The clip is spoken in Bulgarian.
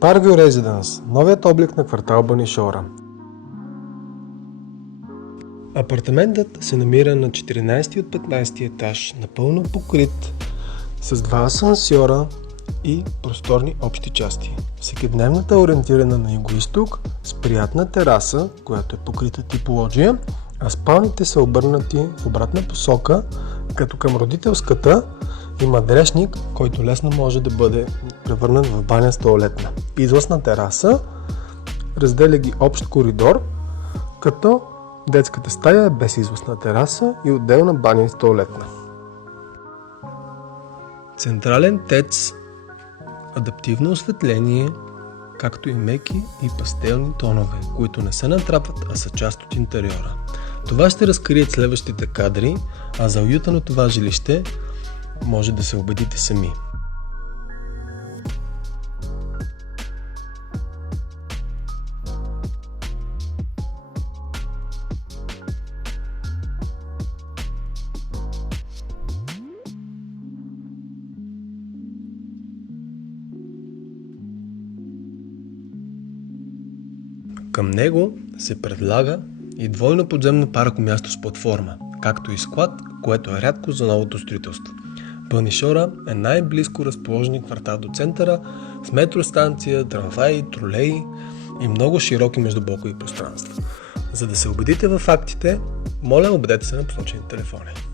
Parkview Residence – новият облик на квартал Банишора. Апартаментът се намира на 14 от 15 етаж, напълно покрит с 2 асансьора и просторни общи части. Всекидневната е ориентирана на югоизток с приятна тераса, която е покрита типология, а спалните са обърнати в обратна посока, като към родителската има дрешник, който лесно може да бъде превърнат в баня с тоалетна. Излъзна тераса разделя ги общ коридор, като детската стая е без излъзна тераса и отделна баня с тоалетна. Централен ТЕЦ, адаптивно осветление, както и меки и пастелни тонове, които не се натрапват, а са част от интериора. Това ще разкрият следващите кадри, а за уюта на това жилище може да се убедите сами. Към него се предлага и двойно подземно паркомясто с платформа, както и склад, което е рядко за новото строителство. Банишора е най-близко разположен квартал до центъра с метростанция, трамваи, тролеи и много широки междублокови пространства. За да се убедите във фактите, моля, обадете се на посочените телефони.